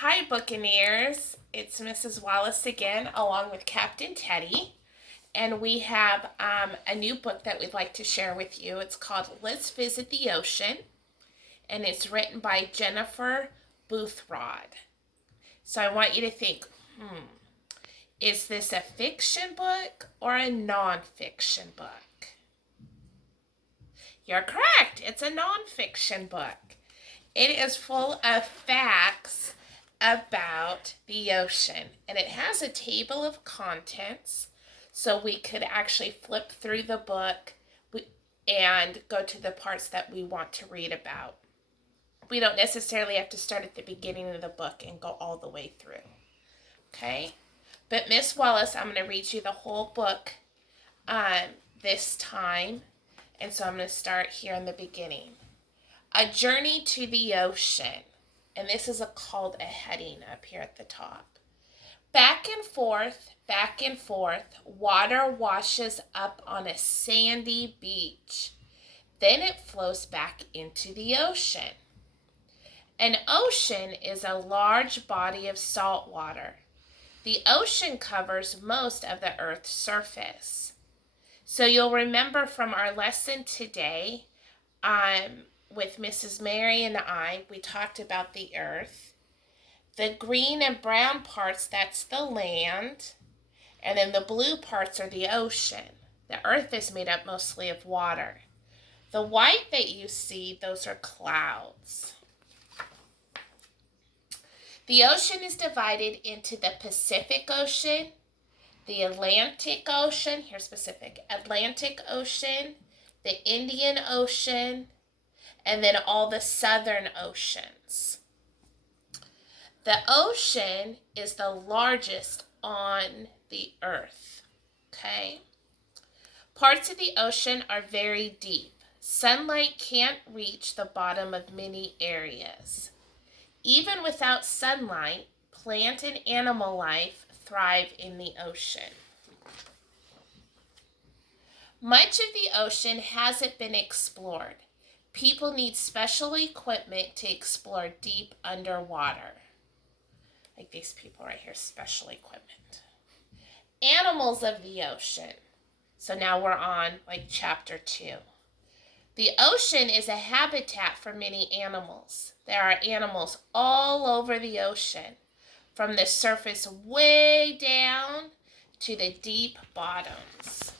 Hi, Buccaneers. It's Mrs. Wallace again, along with Captain Teddy. And we have a new book that we'd like to share with you. It's called Let's Visit the Ocean, and it's written by Jennifer Boothroyd. So I want you to think, is this a fiction book or a nonfiction book? You're correct. It's a nonfiction book. It is full of facts about the ocean, and it has a table of contents, so we could actually flip through the book and go to the parts that we want to read about. We don't necessarily have to start at the beginning of the book and go all the way through. Okay? But Miss Wallace, I'm going to read you the whole book this time, and so I'm going to start here in the beginning. A Journey to the Ocean. And this is called a heading up here at the top. Back and forth, water washes up on a sandy beach. Then it flows back into the ocean. An ocean is a large body of salt water. The ocean covers most of the Earth's surface. So you'll remember from our lesson today, with Mrs. Mary and I, we talked about the earth. The green and brown parts, that's the land. And then the blue parts are the ocean. The earth is made up mostly of water. The white that you see, those are clouds. The ocean is divided into the Pacific Ocean, the Atlantic Ocean, here's Pacific, Atlantic Ocean, the Indian Ocean, and then all the southern oceans. The ocean is the largest on the earth, okay? Parts of the ocean are very deep. Sunlight can't reach the bottom of many areas. Even without sunlight, plant and animal life thrive in the ocean. Much of the ocean hasn't been explored. People need special equipment to explore deep underwater. Like these people right here, special equipment. Animals of the ocean. So now we're on chapter 2. The ocean is a habitat for many animals. There are animals all over the ocean, from the surface way down to the deep bottoms.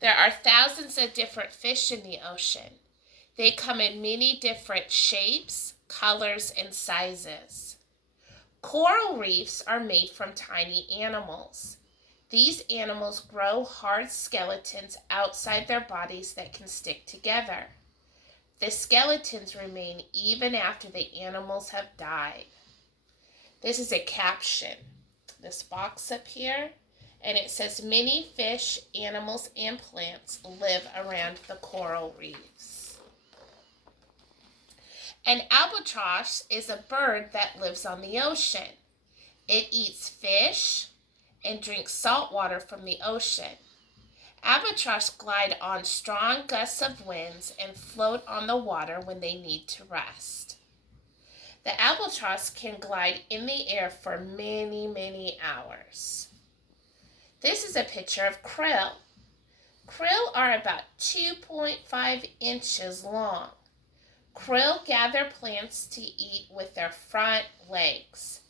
There are thousands of different fish in the ocean. They come in many different shapes, colors, and sizes. Coral reefs are made from tiny animals. These animals grow hard skeletons outside their bodies that can stick together. The skeletons remain even after the animals have died. This is a caption, this box up here. And it says, many fish, animals, and plants live around the coral reefs. An albatross is a bird that lives on the ocean. It eats fish and drinks salt water from the ocean. Albatross glide on strong gusts of winds and float on the water when they need to rest. The albatross can glide in the air for many, many hours. This is a picture of krill. Krill are about 2.5 inches long. Krill gather plants to eat with their front legs.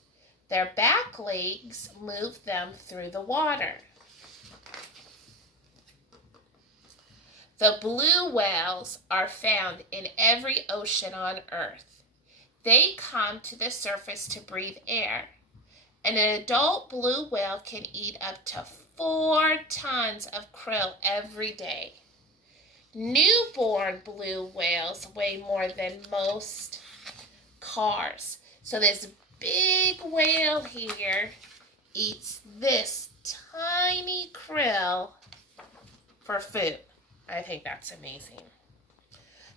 Their back legs move them through the water. The blue whales are found in every ocean on Earth. They come to the surface to breathe air. An adult blue whale can eat up to 4 tons of krill every day. Newborn blue whales weigh more than most cars. So this big whale here eats this tiny krill for food. I think that's amazing.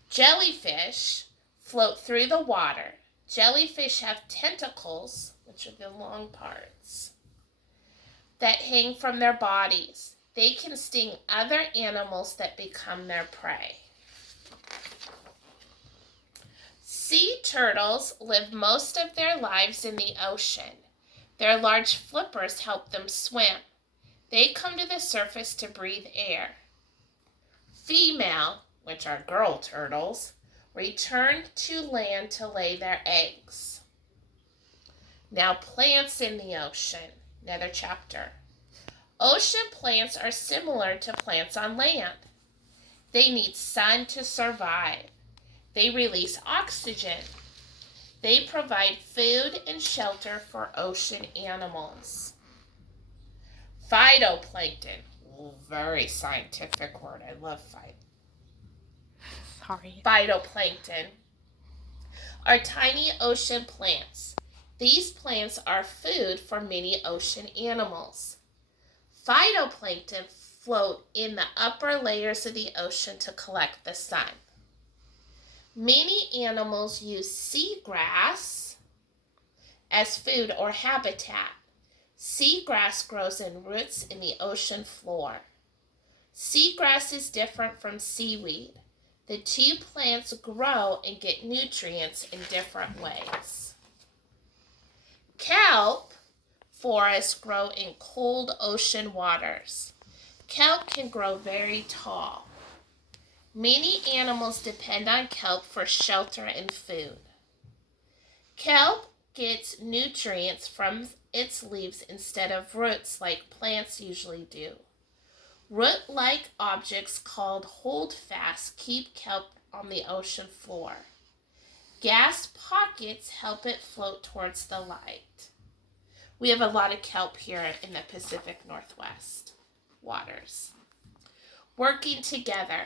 Jellyfish float through the water. Jellyfish have tentacles, which are the long parts, that hang from their bodies. They can sting other animals that become their prey. Sea turtles live most of their lives in the ocean. Their large flippers help them swim. They come to the surface to breathe air. Female, which are girl turtles, return to land to lay their eggs. Now, plants in the ocean, another chapter. Ocean plants are similar to plants on land. They need sun to survive. They release oxygen. They provide food and shelter for ocean animals. Phytoplankton. Very scientific word. I love phytoplankton. Are tiny ocean plants. These plants are food for many ocean animals. Phytoplankton float in the upper layers of the ocean to collect the sun. Many animals use seagrass as food or habitat. Seagrass grows in roots in the ocean floor. Seagrass is different from seaweed. The two plants grow and get nutrients in different ways. Kelp forests grow in cold ocean waters. Kelp can grow very tall. Many animals depend on kelp for shelter and food. Kelp gets nutrients from its leaves instead of roots like plants usually do. Root-like objects called holdfasts keep kelp on the ocean floor. Gas pockets help it float towards the light. We have a lot of kelp here in the Pacific Northwest waters. Working together.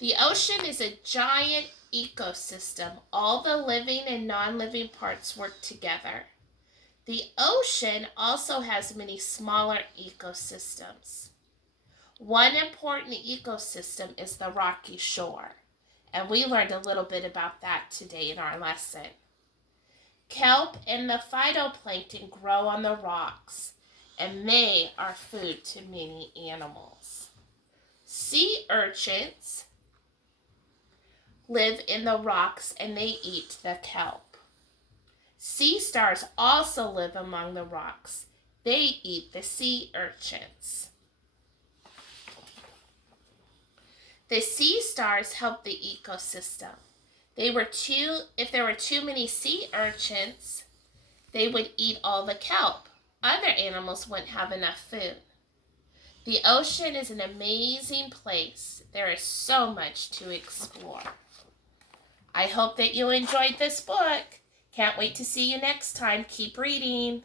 The ocean is a giant ecosystem. All the living and non-living parts work together. The ocean also has many smaller ecosystems. One important ecosystem is the rocky shore, and we learned a little bit about that today in our lesson. Kelp and the phytoplankton grow on the rocks, and they are food to many animals. Sea urchins live in the rocks and they eat the kelp. Sea stars also live among the rocks. They eat the sea urchins. The sea stars help the ecosystem. If there were too many sea urchins, they would eat all the kelp. Other animals wouldn't have enough food. The ocean is an amazing place. There is so much to explore. I hope that you enjoyed this book. Can't wait to see you next time. Keep reading.